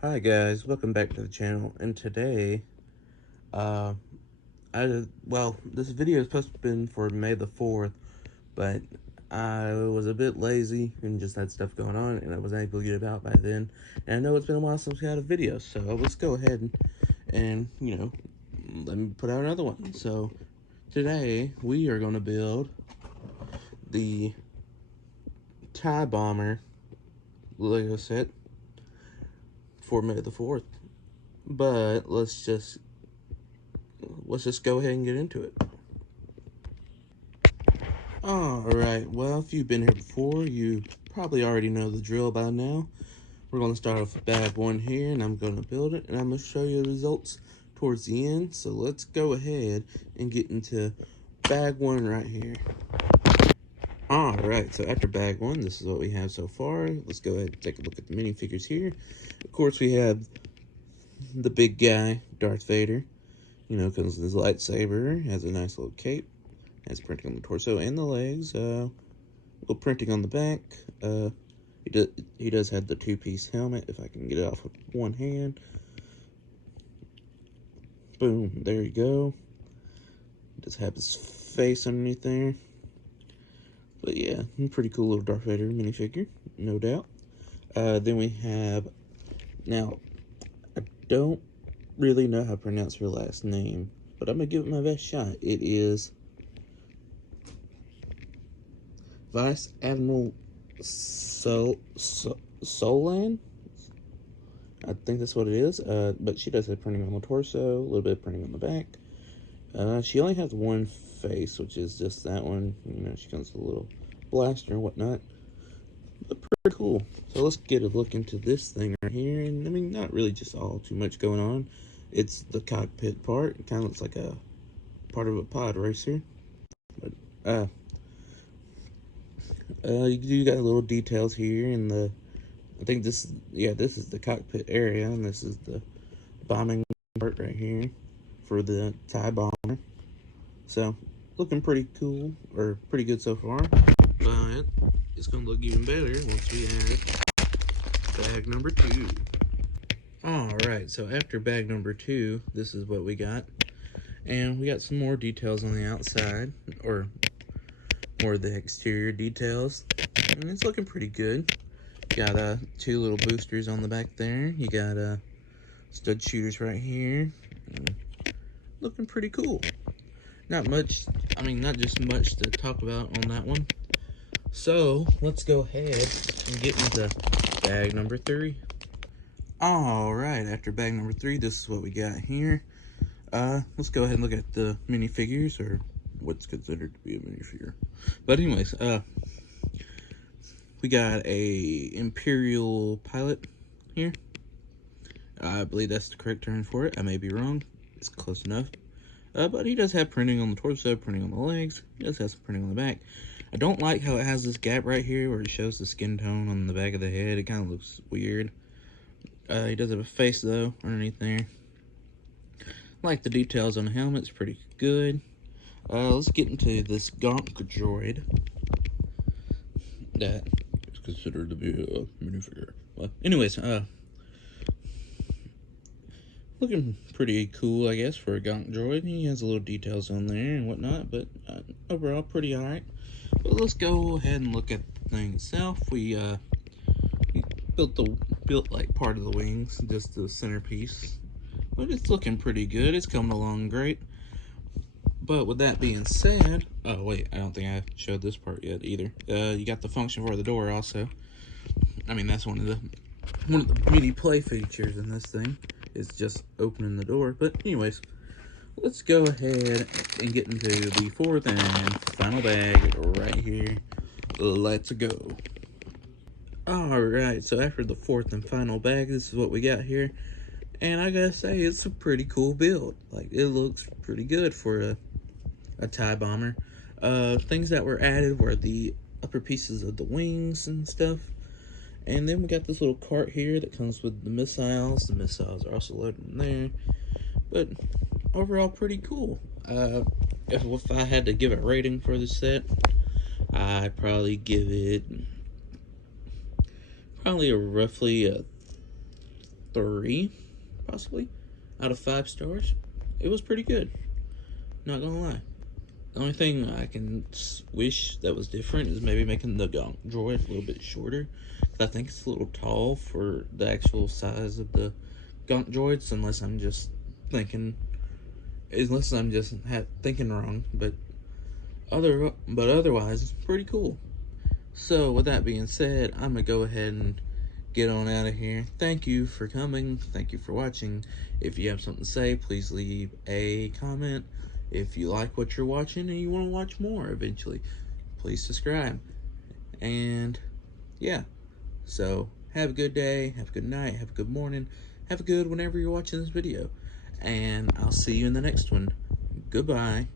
Hi guys, welcome back to the channel. And today, uh, this video is supposed to have been for May the 4th, but I was a bit lazy and just had stuff going on, and I wasn't able to get it out by then. And I know it's been a while since we had a video, so let's go ahead and let me put out another one. So today we are going to build the TIE Bomber Lego set for May the 4th. But let's just go ahead and get into it. Alright, well, if you've been here before, you probably already know the drill by now. We're going to start off with bag 1 here, and I'm going to build it, and I'm going to show you the results towards the end. So let's go ahead and get into bag 1 right here. Alright, so after bag 1, this is what we have so far. Let's go ahead and take a look at the minifigures here. Of course, we have the big guy, Darth Vader. Comes with his lightsaber, has a nice little cape, has printing on the torso and the legs, little printing on the back. He does have the two-piece helmet, if I can get it off with one hand. Boom, there you go. He does have his face underneath there. But yeah, pretty cool little Darth Vader minifigure, no doubt. Then we have, now, I don't really know how to pronounce her last name, but I'm gonna give it my best shot. It is Vice Admiral Solan. I think that's what it is. But she does have printing on the torso, a little bit of printing on the back. She only has one face, which is just that one. She comes with a little blaster and whatnot. But pretty cool. So let's get a look into this thing right here. And I mean, not really just all too much going on. It's the cockpit part. It kind of looks like a part of a pod racer. But you got little details here in the, I think this is the cockpit area, and this is the bombing part right here for the TIE Bomber. So, looking pretty cool, or pretty good so far. But it's gonna look even better once we add bag number 2. Alright, so after bag number 2, this is what we got. And we got some more details on the outside, or more of the exterior details. And it's looking pretty good. Got 2 little boosters on the back there. You got stud shooters right here. Looking pretty cool. Not much, not just much to talk about on that one. So, let's go ahead and get into bag number 3. Alright, after bag number 3, this is what we got here. Let's go ahead and look at the minifigures, or what's considered to be a minifigure. But anyways, we got a Imperial pilot here. I believe that's the correct term for it. I may be wrong. It's close enough. But he does have printing on the torso, printing on the legs. He does have some printing on the back. I don't like how it has this gap right here where it shows the skin tone on the back of the head. It kind of looks weird. He does have a face, though, underneath there. I like the details on the helmet. It's pretty good. Let's get into this Gonk droid that is considered to be a minifigure. Well, anyways, looking pretty cool, I guess, for a Gonk droid. He has a little details on there and whatnot, but overall pretty alright. But let's go ahead and look at the thing itself. We built like part of the wings, just the centerpiece. But it's looking pretty good. It's coming along great. But with that being said, oh wait, I don't think I showed this part yet either. You got the function for the door also. That's one of the mini play features in this thing, is just opening the door. But anyways, let's go ahead and get into the 4th and final bag right here. Let's go. Alright, so after the 4th and final bag, this is what we got here. And I gotta say, it's a pretty cool build. Like, it looks pretty good for a TIE Bomber. Things that were added were the upper pieces of the wings and stuff. And then we got this little cart here that comes with the missiles. The missiles are also loaded in there. But overall, pretty cool. If I had to give a rating for this set, I'd probably give it roughly a 3, possibly, out of 5 stars. It was pretty good, not gonna lie. The only thing I can wish that was different is maybe making the Gonk droid a little bit shorter. I think it's a little tall for the actual size of the Gonk droids, unless I'm just thinking thinking wrong. But otherwise, it's pretty cool. So with that being said, I'm gonna go ahead and get on out of here. Thank you for coming. Thank you for watching. If you have something to say, please leave a comment. If you like what you're watching and you want to watch more eventually, please subscribe. And yeah, so have a good day, have a good night, have a good morning, have a good whenever you're watching this video. And I'll see you in the next one. Goodbye.